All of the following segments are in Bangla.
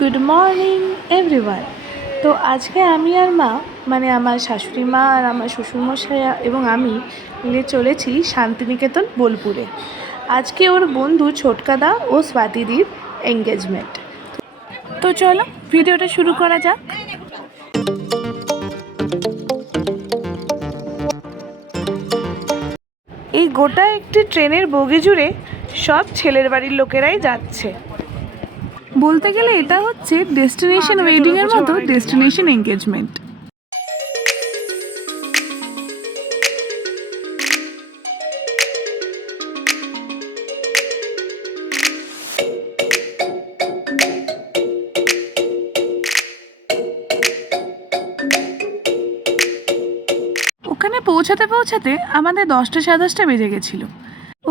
Good morning everyone. তো আজকে আমি আর মা মানে আমার শাশুড়ি মা আর আমার শ্বশুরমশাই এবং আমি মিলে চলেছি শান্তিনিকেতন বোলপুরে। আজকে ওর বন্ধু ছোটকাদা ও স্বাতিদির এঙ্গেজমেন্ট। তো চলো ভিডিওটা শুরু করা যাক। এই গোটা একটি ট্রেনের বগি জুড়ে সব ছেলের বাড়ির লোকেরাই যাচ্ছে। বলতে গেলে এটা হচ্ছে ডেস্টিনেশন ওয়েডিং এর মতো ডেস্টিনেশন এঙ্গেজমেন্ট। ওখানে পৌঁছাতে আমাদের 10টা সাড়ে 10টা বেজে গেছিলো।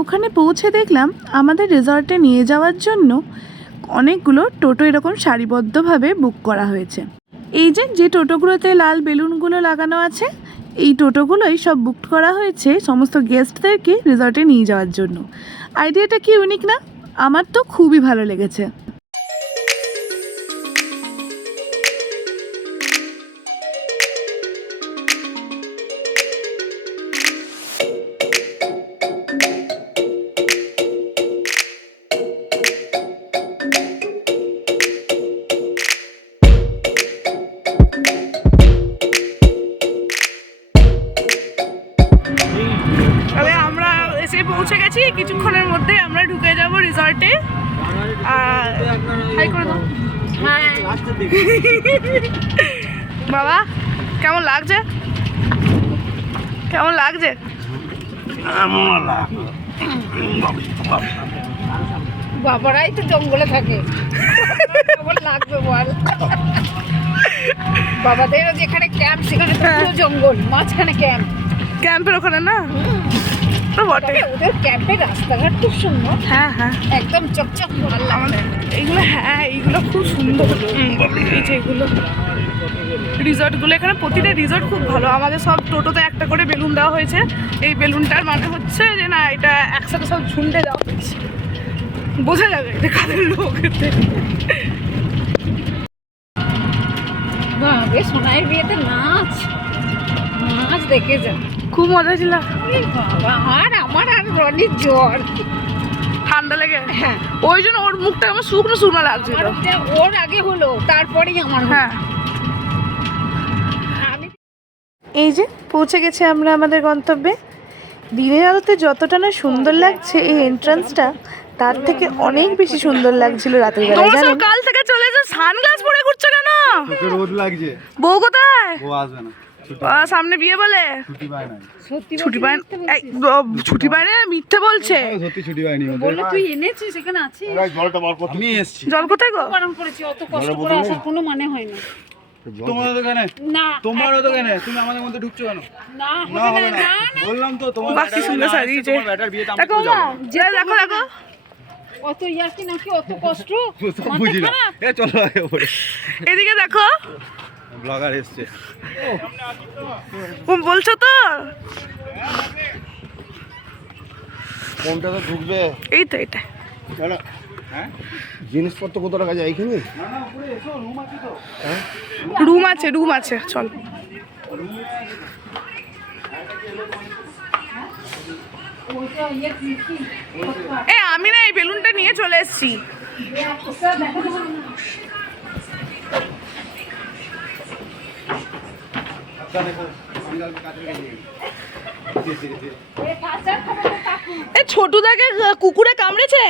ওখানে পৌঁছে দেখলাম আমাদের রিসর্টে নিয়ে যাওয়ার জন্য অনেকগুলো টোটো এরকম সারিবদ্ধভাবে বুক করা হয়েছে। এই যে টোটোগুলোতে লাল বেলুনগুলো লাগানো আছে, এই টোটোগুলোই সব বুক করা হয়েছে সমস্ত গেস্টদেরকে রিসর্টে নিয়ে যাওয়ার জন্য। আইডিয়াটা কি ইউনিক না? আমার তো খুবই ভালো লেগেছে। আমরা এসে পৌঁছে গেছি, কিছুক্ষণের মধ্যে আমরা ঢুকে যাব রিসর্টে। হাই করে দাও। বাবা কেমন লাগছে? কেমন লাগছে? বাবারাই তো জঙ্গলে থাকে, লাগবে বল। বাবাদেরও যেখানে ক্যাম্প সেখানে পুরো জঙ্গল, মাঝখানে ক্যাম্পের ওখানে না বটে। ওদের ক্যাম্পের রাস্তাঘাট খুব সুন্দর। হ্যাঁ হ্যাঁ, একদম চকচক ভালো লাগে এইগুলো। হ্যাঁ এইগুলো খুব সুন্দর। এই যে এগুলো রিসর্টগুলো, এখানে প্রতিটা রিসর্ট খুব ভালো। আমাদের সব টোটোতে একটা করে বেলুন দেওয়া হয়েছে। এই বেলুনটার মানে হচ্ছে যে না, এটা একসাথে সব ঝুন্ডে দেওয়া হয়েছে, বোঝা যাবে এটা কাদের লোক। বাবা সোনাইয়ের বিয়েতে নাচ দেখে যা, খুব মজা ছিল। বাবা আর আমার আর রনির জ্বর, ঠান্ডা লেগে। হ্যাঁ ওই জন্য ওর মুখটা আমার শুকনো শুকনো লাগছিল। ওর আগে হলো, তারপরেই আমার। হ্যাঁ, এই যে পৌঁছে গেছে আমরা আমাদের গন্তব্যে। দিনের আলোতে যতটা না সুন্দর লাগছে এই এন্ট্রান্সটা, তার থেকে অনেক বেশি সুন্দর লাগছিল রাতের বেলা। জানেন কাল থেকে চলে যে সানগ্লাস পরে ঘুরছে কেন? তোকে রোদ লাগছে। বউ কোথায়? বউ আসবে না, সামনে বিয়ে বলে ছুটি পায় না। ছুটি পায়? ছুটি পায় না, মিথ্যে বলছে। সত্যি ছুটি পায়নি। বলে তুই এনেছিস, এখানে আছিস। জলটা বার করতে আমি এসেছি। জল কোথায় গো? বারণ করেছি, অত কষ্ট করে আসার কোনো মানে হয় না। তোমার দোকানে না, তোমার দোকানে তুমি আমাদের মধ্যে ঢুকছো কেন? না না হবে না, বললাম তো তোমার বাকি সুন্দর সাজিয়েছে। তোমার ব্যাটার বিয়েতে আমি দেখো যাব। দেখো দেখো, অত ইয়াকি নাকি, অত কষ্ট তো বুঝি না। এ চলো আগে পড়ে। এদিকে দেখো, ব্লগার এসেছে। বলছো তো? কোনটা তো ঢুকবে? এই তো এটা। হ্যাঁ, জিনিসপত্র কত টাকা যায় এখানে? রুম আছে, রুম আছে, চল। আমি না এই বেলুনটা নিয়ে চলে এসেছি। ছোটুদাকে কুকুরে কামড়েছে,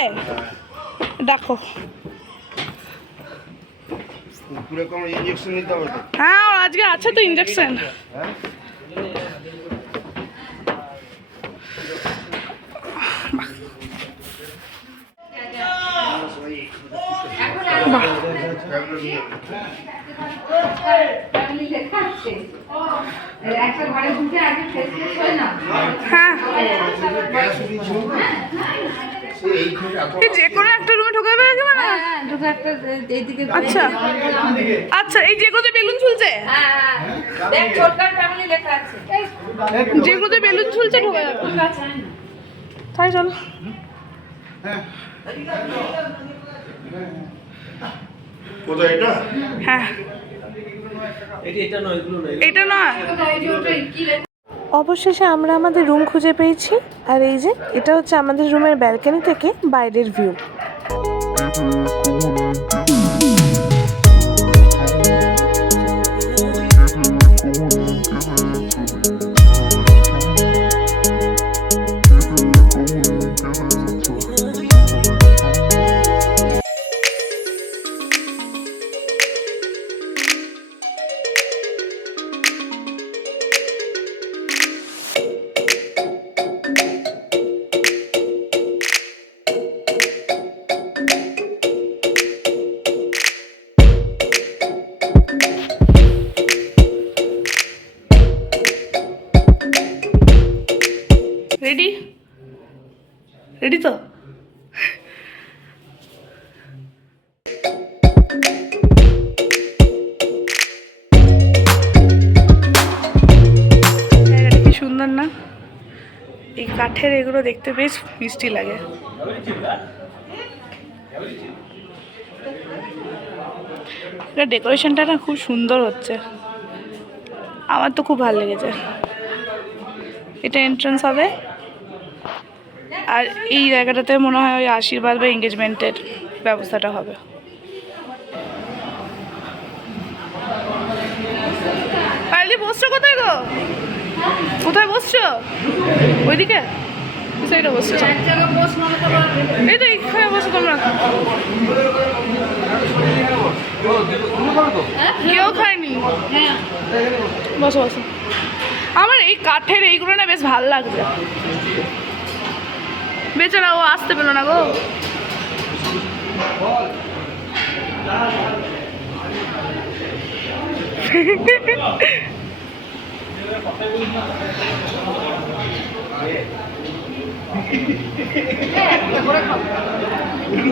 দেখো। কুকুরে কোনো ইনজেকশন নিতে হবে তো? হ্যাঁ আজকে আছে তো ইনজেকশন। হ্যাঁ, যে কোনো একটা রুমে ঢোকা যাবে না? আচ্ছা আচ্ছা, এই যেগুলোতে বেলুন ঝুলছে, যেগুলোতে বেলুন ঝুলছে ঢোকা যাবে, তাই চলো। কোথায় এটা? হ্যাঁ এটা নয়। অবশেষে আমরা আমাদের রুম খুঁজে পেয়েছি, আর এই যে এটা হচ্ছে আমাদের রুমের ব্যালকনি থেকে বাইরের ভিউ। রেডি রেডি তো? জায়গাটা কি সুন্দর না? এই কাঠের এগুলো দেখতে বেশ মিষ্টি লাগে। ডেকোরেশনটা না খুব সুন্দর হচ্ছে, আমার তো খুব ভালো লেগেছে। এটা এন্ট্রান্স হবে, আর এই জায়গাটাতে মনে হয় ওই আশীর্বাদ বা এঙ্গেজমেন্টের ব্যবস্থাটা হবে। পাইলি বসছো কোথায় গো? কোথায় বসছো? ওইদিকে সাইডে বসছো? এই তো এইখানে বসো তোমরা। কেউ খায়নি, বসো বসো। আমার এই কাঠের এইগুলো না বেশ ভালো লাগছে। বেচারা ও আসতে পেলো না গো।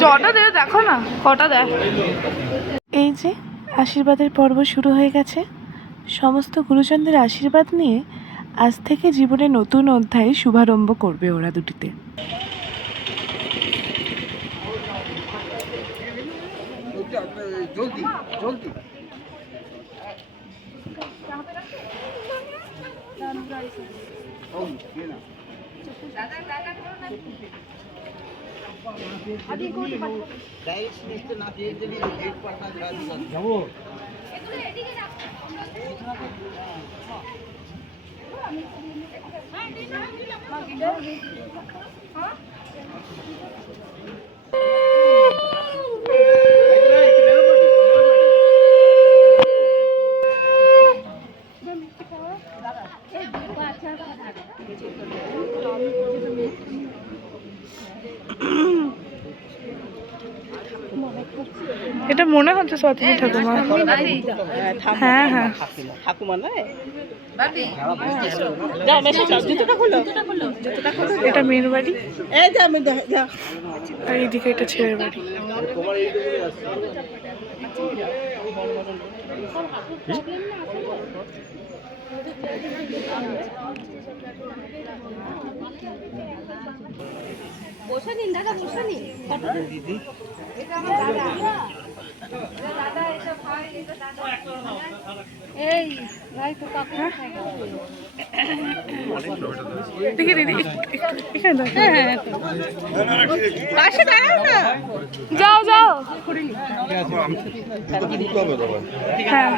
জটা দে, দেখো না কটা দেয়। এই যে আশীর্বাদের পর্ব শুরু হয়ে গেছে। সমস্ত গুরুজনদের আশীর্বাদ নিয়ে আজ থেকে জীবনে নতুন অধ্যায়ে শুভারম্ভ করবে ওরা দুটিতে। জলদি জলদি। এটা মনে হচ্ছে সতীনী ঠাকুমা। হ্যাঁ হ্যাঁ ঠাকুমা নয়, এটা মেয়ের বাড়ি, আর এইদিকে এটা ছেলের বাড়ি। বসে নিন দাদা, বসে নিন। দিদি এই ভাই তো কাকু দেখি দিদি এখানে পাশে দাঁড়াও না, যাও যাও। হ্যাঁ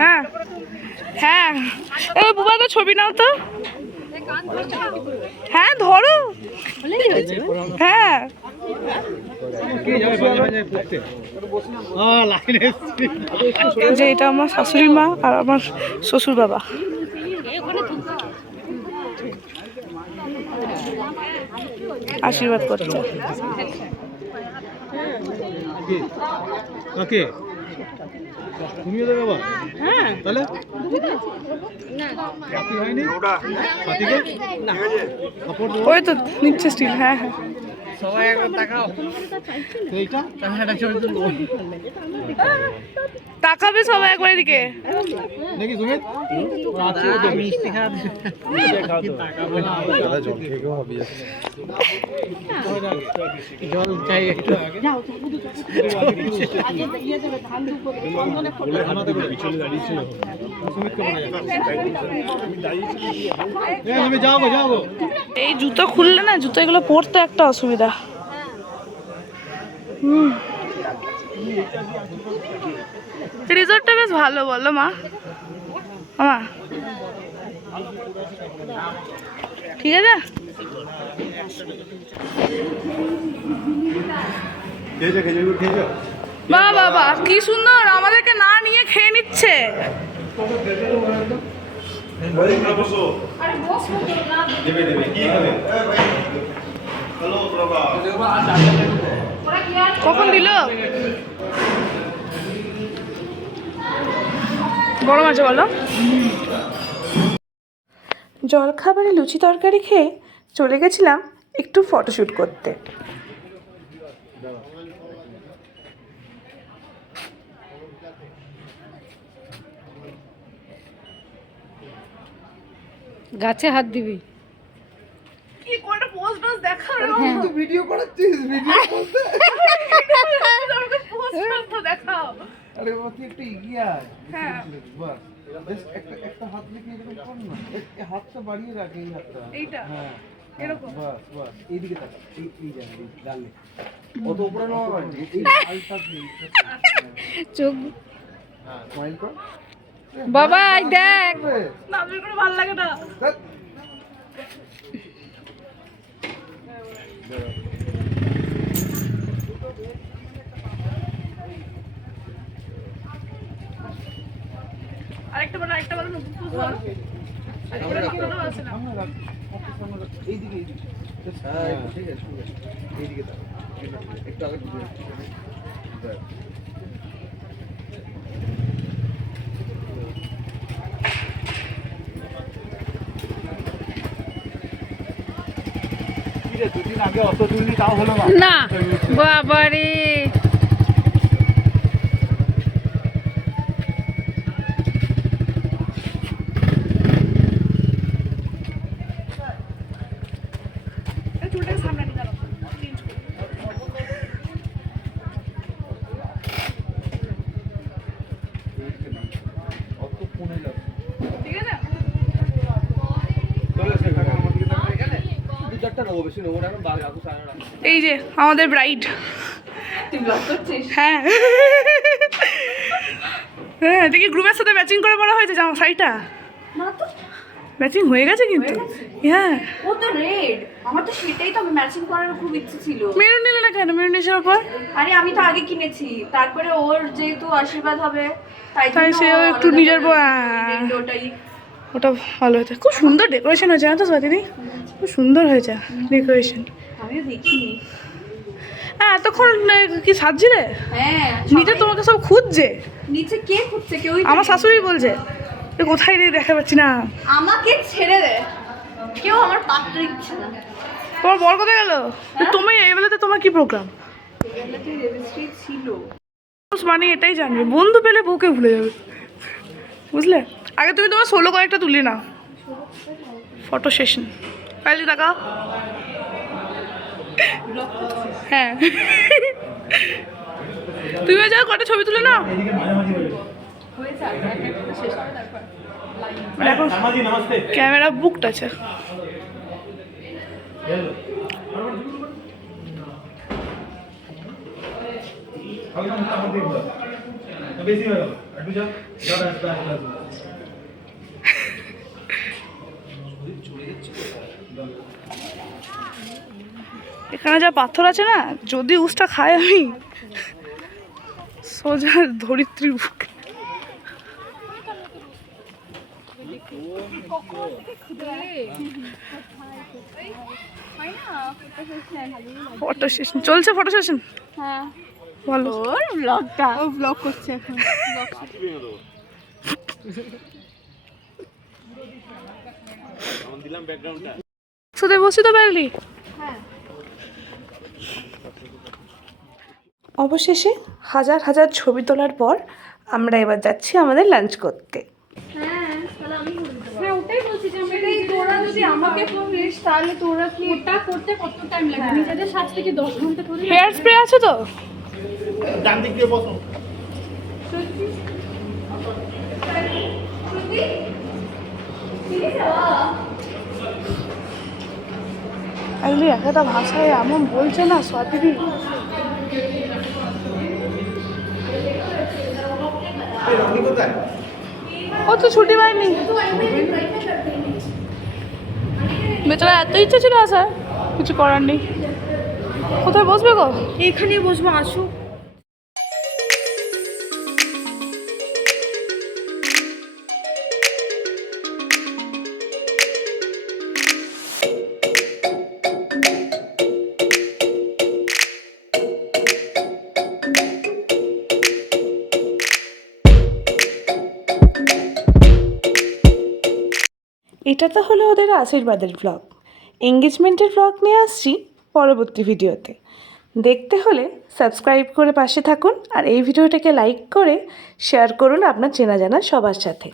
হ্যাঁ হ্যাঁ, এই বুবা তো ছবি নাও তো। হ্যাঁ ধরো, হ্যাঁ যে এটা আমার শাশুড়ি মা আর আমার শ্বশুর বাবা। আশীর্বাদ করছে। তুমিও দেবে বাবা? হ্যাঁ তাহলে হয়নি ওই তো নিচ্ছে স্টিল। হ্যাঁ হ্যাঁ সবাই একবার তাকাও এইটা একটা ছবি তুলবো তাকাবে সবাই একবার এদিকে। দেখি সুমিত আছে ওদের মিষ্টি খাওয়া তাকাবো না জল খেয়ে কেউ হবে জল চাই একটু আগে যাও আগে ইয়ে দেবে ধান দুপুর চন্দনে ফটো আমাদের পিছনে দাঁড়িয়ে ছিল সুমিত কে বলা যায় তুমি যাও যাও এই জুতো খুললে না, জুতো এগুলো পরতে একটা অসুবিধা। রিসর্টটা বেশ ভালো, বলো মা? মা ঠিক আছে। বাহ বাহ বাহ, কি সুন্দর, আমাদেরকে না নিয়ে খেয়ে নিচ্ছে। কখন দিল? গরম আছে বলো। জলখাবারে লুচি তরকারি খেয়ে চলে গেছিলাম একটু ফটোশ্যুট করতে। গাছে হাত দিবি। কি করে পোস্ট টোস্ট দেখাও, তুই ভিডিও করাচ্ছিস, ভিডিও করতে আমাকে পোস্ট তো দেখাও। আরে বাবা একটু এগিয়ে আয়। হ্যাঁ বাস জাস্ট একটা হাত লিখে এরকম কর না, এই হাতটা বাড়িয়ে রাখ, এই হাতটা এইটা হ্যাঁ এরকম। বাস বাস এইদিকে তাকা, এই জায়গা এই গালে অত উপরে নয়, এই আলটা দিয়ে চোখ হ্যাঁ স্মাইল কর বাবা আই দেখ। না আমি করে ভালো লাগে না। আরেকটা বলো, আরেকটা বলো না, বুঝতে বলো। আরেকটা কি বলো আছে না? এইদিকে এইদিকে হ্যাঁ ঠিক আছে এইদিকে তাকা, একটু আগে দিকে দেখ। দুদিন আগে অত তুললি তাও হলো না বাবা রে, চুলটাকে সামনে নিয়ে দাঁড়াও, চেঞ্জ করো। অত ফোনে যাচ্ছে ঠিক আছে। দু চারটা নেবো, বেশি নেবো না, বার গাছ সারা না। এই যে আমাদের ব্রাইড। তুই ব্লগ করছিস? হ্যাঁ হ্যাঁ, দেখি গ্রুপের সাথে ম্যাচিং করে পড়া হয়েছে জামা শাড়িটা। না তো, ম্যাচিং হয়ে গেছে কিন্তু। হ্যাঁ, ও তো রেড, আমার তো সেটাই তো ম্যাচিং করার খুব ইচ্ছে ছিল। মেরুন নিলে না কেন? মেরুন এসে পর আরে আমি তো আগে কিনেছি, তারপরে ওর যেহেতু আশীর্বাদ হবে তাই জন্য সেও একটু আলাদা নিজের করে red ওটাই। ওটা ভালো হয়েছে, খুব সুন্দর ডেকোরেশন হয়েছে না তো স্বাতিদি? খুব সুন্দর হয়েছে ডেকোরেশন। আমিও দেখিনি। হ্যাঁ, এতক্ষণ কি সাজছিলে? হ্যাঁ, নিচে তোমাকে সব খুঁজছে, নিচে কে খুঁজছে? কেউ আমার শাশুড়ি বলছে এ কোথায় রে, দেখা পাচ্ছি না। আমাকে ছেড়ে দে, কেউ আমার পাত্র দিচ্ছে না। তোমার বর কোথায় গেল? তুমি এই বেলাতে তোমার কি প্রোগ্রাম? এগুলোতে রেজিস্ট্রি ছিল। মানে এটাই জানবে, বন্ধু পেলে বউকে ভুলে যাবে, বুঝলে? আগে তুমি তোমার সোলো কয়েকটা তুলে নাও, ফটো সেশন। কালি টাকা হ্যাঁ তুমি যাও, কটা ছবি তুলে নাও। দেখো ক্যামেরা বুকড আছে। এখানে যা পাথর আছে না, যদি উসটা খায় আমি সোজা ধরিত্রীর বুকে। ফটো সেশন চলছে, ফটো সেশন। হ্যাঁ, ভালো। ওর ব্লগটা, ও ব্লগ করছে এখন। শুধু বসি তো পারলি? হ্যাঁ অবশেষে হাজার হাজার ছবি তোলার পর আমরা এবার যাচ্ছি আমাদের লাঞ্চ করতে। হ্যাঁ ওটাই বলছি যে আমরা সেটাই, তোরা যদি আমাকে বলিস তাহলে তোরা কি ওটা করতে কত টাইম লাগবে? নিজেদের সাজতে কি 10 ঘন্টা ধরে হেয়ার স্প্রে আছে তো? একদিন একটা ভাষায় এমন বলছে না স্বাতিদি। ও তো ছুটি পায়নি, বেচারা এত ইচ্ছে ছিল আসার, কিছু করার নেই। কোথায় বসবে গো? এখানে বসবো, আসো। এটা তো হলো ওদের আশীর্বাদের ব্লগ। এঙ্গেজমেন্টের ব্লগ নিয়ে আসছি পরবর্তী ভিডিওতে। দেখতে হলে সাবস্ক্রাইব করে পাশে থাকুন আর এই ভিডিওটাকে লাইক করে শেয়ার করুন আপনার চেনা জানা সবার সাথে।